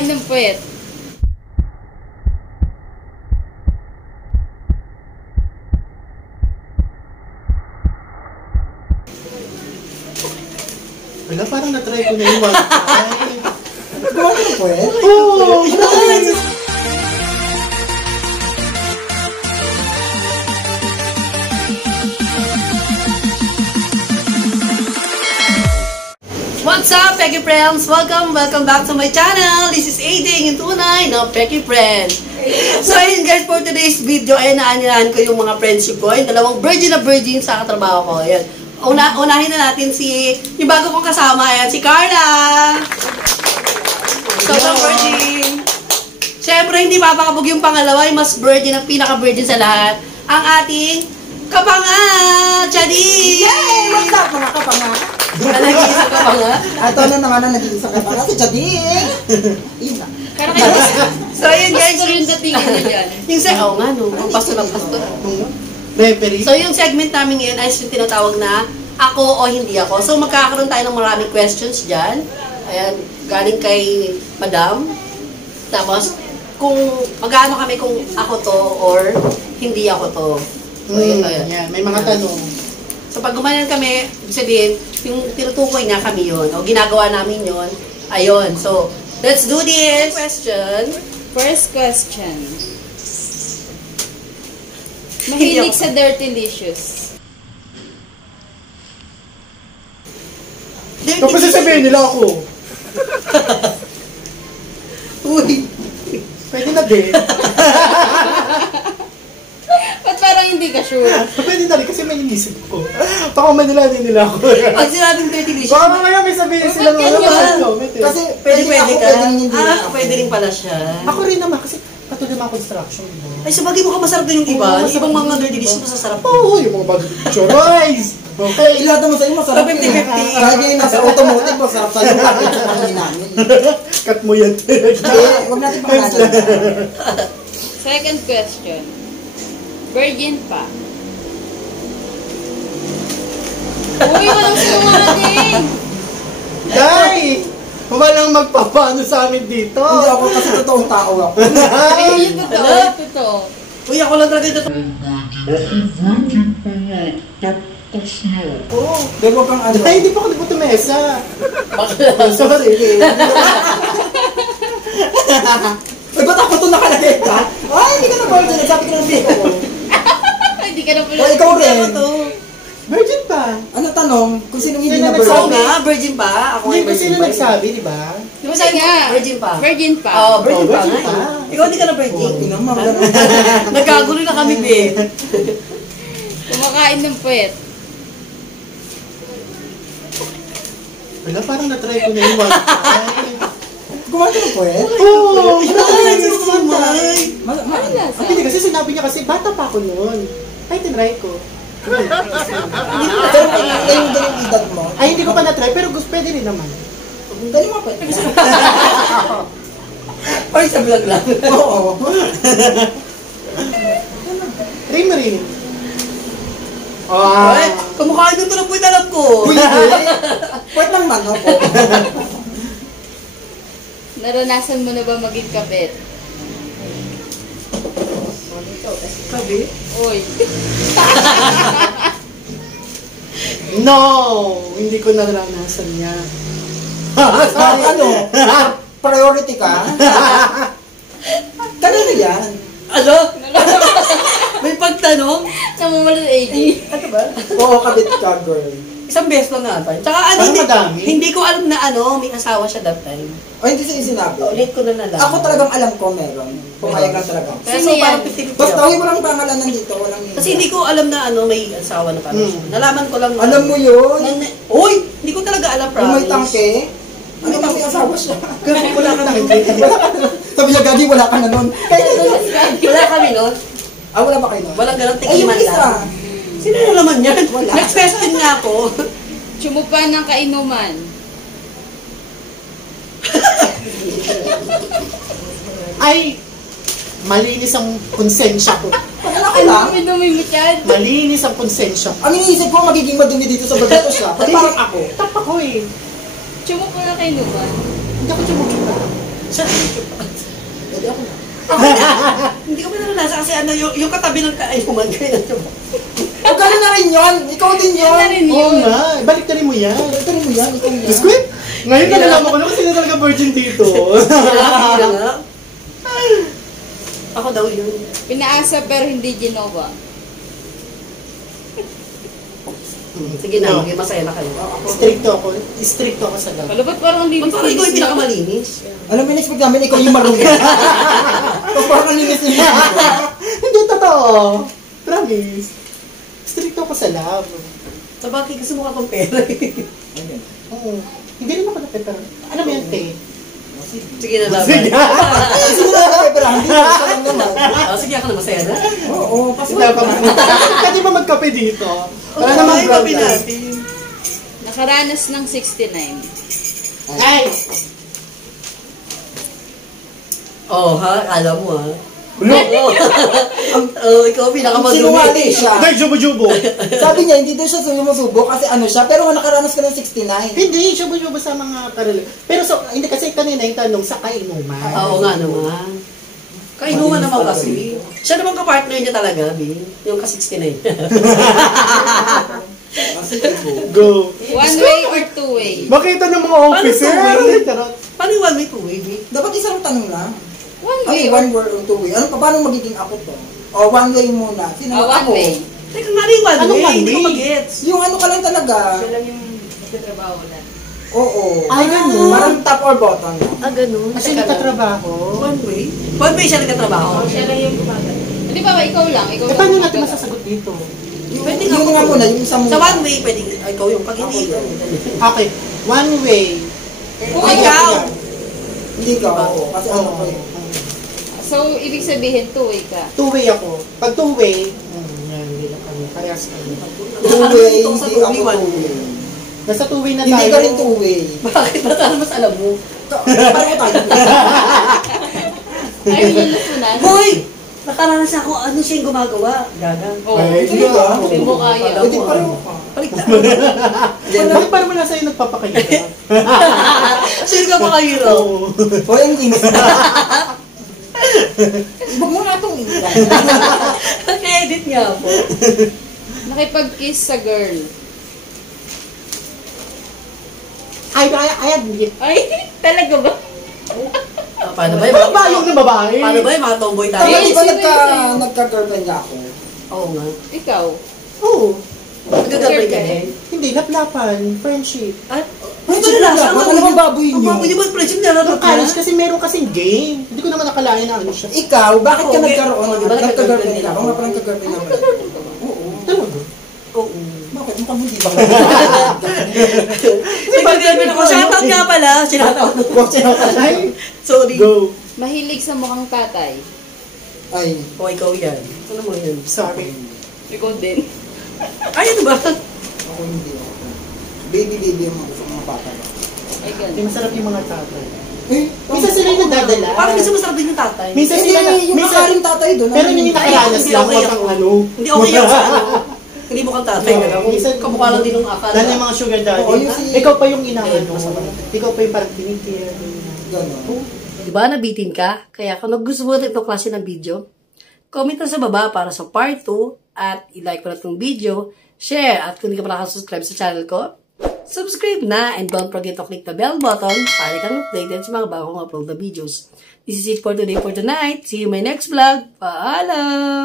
Kumakain ng puwet. Wala, parang na-try ko na yung wifi. Kumakain ng puwet? Oo! What's up, Pecky Friends? Welcome back to my channel. This is AJ, yung tunay na Pecky Friend. So ayun guys, for today's video ay naanyahan ko yung mga friendship ko. Yung dalawang virgin na virgin sa katrabaho ko. Ayan. Unahin na natin yung bago kong kasama. Ayan, si Carla. Sobrang virgin. Siyempre, hindi mapakabog yung pangalawa. Yung mas virgin, ang pinaka-virgin sa lahat. Ang ating kapanga! Chadi! Yay! What's up mga kapanga? Nag-iisa kapanga? Ito na naman ang nag-iisa kapanga. Si Chading! So ayun guys, Pastor yung datingin na dyan. oo nga no, pastor na pastor. Referee. So yung segment namin ngayon ay yung tinatawag na ako o hindi ako. So magkakaroon tayo ng maraming questions dyan. Ayan, galing kay Madam. Tapos, kung mag-ano kami kung ako to or hindi ako to. So, Yan, may mga tanong. So pag gumanan kami, ibig sabihin, yung tinutukoy nga kami yun, o ginagawa namin yun, ayun. So, let's do this! First question. Mahilig sa dirty dishes. Tapos sasabihin nila ako. Uy! Pwede na din. Ba't parang hindi ka sure? Pwede na rin kasi may inisip ko. Baka manilanin nila ako. Pag sinabing dirty dishes, Baka mamaya may sabihin sila Kasi pwede ako, ka? pwede hindi Pwede rin pala siya. Ako rin naman kasi patuloy mga construction. Ay, sabagay mo ka masarap din yung iba. Oo, Yung ibang mga dirty dishes masasarap. Oo, yung mga bag chorizo. Okay. Lahat naman sa'yo masarap. 50-50. Kahit yung nasa automotive, masarap sa'yo. Bakit sa pangin namin? Cut mo yan. Huwag natin pangalan. Second question. Virgin pa. Uy, walang sinungaling! Guy! Walang magpapano sa amin dito. Hindi ako kasi totoong tao ako. Ay, ito. Uy, ako lang talaga ito. Oo. Pero huwag kang ano. Ay, hindi pa ako nagputumesa. Bakit? Sorry. Ay, ba't ako ito nakalagay ka? Ay, hindi ka na virgin. Nagsabi ko ng biko ko. Hindi ka na pala. O, ikaw rin. Virgin pa. Ano tanong? Kung sinong hindi Sino na Oo virgin? nga, virgin pa. Ako Hindi ay ko virgin sino pa. nagsabi, di ba? Di ba sabi nga. virgin pa? Virgin pa. Oo, virgin pa virgin nga. pa. Ikaw hindi ka na virgin. Tingnan mo. Nagkagulo na kami, be. Kumakain ng puwet. Wala, parang na-try ko na yung wifi. Kumain ka ng puwet? Oo! Ay, sumay. Ang hindi kasi sinabi niya kasi bata pa ako noon. Ay, tinry ko. Pero yung ganyung edad mo. Ay, hindi ko pa na-try, pero gusto pwede rin naman. Ganun mga puwet. Or sa vlog lang. Oo. Try mo rin. Ay, kumakain doon ng puwit, alam ko. Uy, hindi. Puwet ng manok. Naranasan mo na ba maging kabit? Sabi? Uy. No! Hindi ko naranasan niya. Ano? Priority ka? Kanino yan? Ano? May pagtanong? Namumulot AJ. Ano ba? Oo, kabit ka, girl. Isang beses lang nga. Tsaka ano, Parang madami. hindi ko alam na may asawa siya that time. O, hindi siya sinabi. Ulit ko na nalaman. Ako talagang alam ko meron. Pumayag lang talaga. Kaya Sino so yan? parang 50-50 Basta ako. huwag mo lang pangalanan dito. Walang Kasi hindi ko alam na may asawa na parang siya. Nalaman ko lang. Alam mo yun? Uy! Hindi ko talaga alam, Yung promise. may tangke. Ano ba may asawa siya? Kasi wala ka nakikita. Sabi niya, Gagi, wala ka na nun. Kaya Wala kami nun. wala ba kayo nun? Walang ganun Ay, yung tikiman isa. lang. Sino na naman yan? Wala. Next question nga ako. Tsumupa ng kainuman. Ay, malinis ang konsensya ko. Pangalaki lang. Dumi-dumi mo dyan. Malinis ang konsensya ko. Ang iniisip ko, magiging madumi dito sa baga siya. Pati parang ako. Tap ako eh. Tsumupa ng kainuman. Hindi ako tumukita. Siya, Pwede ako na. hindi ko pa naranasan kasi ano, yung katabi ng kainuman ko yun. O gano'n na rin yun. Ikaw din yun. Yan na rin Oo yun. nga. Balik na rin mo yan. Ito rin mo yan. Ikaw yan. Diyos ko eh. Ngayon na nalaman ko na kasi na talaga virgin dito. Hindi na nga. Ako daw yun. Pinaasa pero hindi ginawa. Sige na, maging masaya na kayo. Stricto ako sa gabi. Wala, ba't parang ang Ba't parang ikaw yung linis-linis na? pinakamalinis? Alam mo, in-expect namin ikaw yung marunong. Tapos parang ang linis niya. Hindi, totoo. Promise. Stricto ako sa love. Sa bagay kasi mukha kang pera eh. Oo. Hindi rin ako napepera. Ano mo yan, te? Sige na laban. Sige. Sige na lang, pero hindi na ito lang naman. Sige ako na masaya na. Oo, kasi Pwede ba magkape dito? Para Oo, naman yung brown kape lang. natin. Nakaranas ng 69. Ay! Oh, ha? Alam mo ha? Ulo! Ikaw pinakamadumi. Sinungaling siya. Ay, jubo-jubo! Sabi niya, hindi daw siya sumusubok kasi ano siya, pero nakaranas ka ng 69. Hindi, jubo-jubo sa mga karel. Pero so, hindi kasi kanina yung tanong sa kainuman. Oo nga naman. Kainuman naman kasi. Siya naman ka-partner niya talaga, Bing. Yung ka-69. Go! One way or two way? Makita ng mga officer! two-way? Charot. Paano yung one way, two way, Bing? Dapat isang tanong lang. One Ano way yung or... one word or two way? Ano pa, paano magiging ako to? O one way muna. Sino One ako? way. Teka nga rin, one Anong way. one Hindi ko way? mag-gets. Yung ano ka lang talaga. Siya lang yung nagtatrabaho na. Oo. Ay, ganun. Parang top or bottom lang. Ah, ganun. Kasi Teka lang. nagtatrabaho. One way? One way siya nagkatrabaho. Siya lang yung gumagal. Di ba, ikaw lang. Ikaw Eh, lang paano natin gumagawa. masasagot dito? Pwede Yung nga muna, yung isang Sa one way, pwede. Ikaw yung pag hindi. Ako yun. Okay, one way. Kung ikaw. Hindi ka, oo. Kasi ano ko yun. So, ibig sabihin, two way ka. Two-way ako. Pag two-way, yan, hindi lang kami. Parehas kami. Two way, Ito sa hindi two-way, ako one two way. way. Nasa two-way na tayo. Hindi ka rin two way. Bakit? Ba't ano mas alam mo? Pareho tayo. Ayaw niyo lusunan? Hoy! Nakaranas ako, ano siya yung gumagawa? Gagang. Oo. Ay, Hindi ka. Hindi mo kaya. Hindi pareho ka. Paligtad. Bakit parang wala sa'yo nagpapakahirap? Sino ka makahiro? Oo. O, yung inis na. Huwag mo na itong ilan. Naka-edit nga po. Nakipag-kiss sa girl. I admit. Ay, talaga ba? Paano ba Parang bayong na babae. Paano ba yung mga tomboy tayo? Tama, di ba sino yun? nagka-girlfriend nga ako? Oo nga. Ikaw. Oo. Nagagabay ka din. Hindi, laplapan, friendship. Ay, Friendship ano lang, wala namang baboy Ang niyo. baboy niyo ba? Friendship niya lang Nung college kasi meron kasing game. Hindi ko naman nakalain na ano siya. Ikaw, bakit ka Ako, nagkaroon? di ba Nagka-girlfriend nagka-girlfriend nila? ako? Ako nga parang nagka-girlfriend na pala. Oo. Talaga. Oo. Bakit? Mukhang hindi ba? May girlfriend ako. Shoutout nga pala. Shoutout. Ay, Sorry. go. Mahilig sa mukhang tatay. Ay, O, ikaw yan. Ano mo yan? Sorry. Ikaw din. Ay, ano ba? ako hindi. Baby yung mga gusto mga bata. Ay, Hindi ganun. masarap yung mga tatay. Eh, Minsan sila yung nagdadala. Parang gusto masarap din yung tatay. Minsan Hindi, sila yung makaring tatay doon. Pero yung nakaranas Hindi lang, okay wag ako. kang ano. Hindi okay yan sa ano. Hindi mo kang tatay. Oo, Kung minsan- kamukha lang din yung akala. Lalo yung mga sugar daddy. Oo, yung si- Ikaw pa yung inaano. Hindi, masama. Ikaw pa yung parang tinitira. Gano'n. Diba, nabitin ka? Kaya kung gusto mo itong klase ng video, comment na sa baba para sa part 2 at i-like mo na itong video, share, at kung hindi ka pa nakasubscribe sa channel ko, subscribe na and don't forget to click the bell button para kang updated sa mga bagong upload na videos. This is it for today, for tonight. See you in my next vlog. Paalam!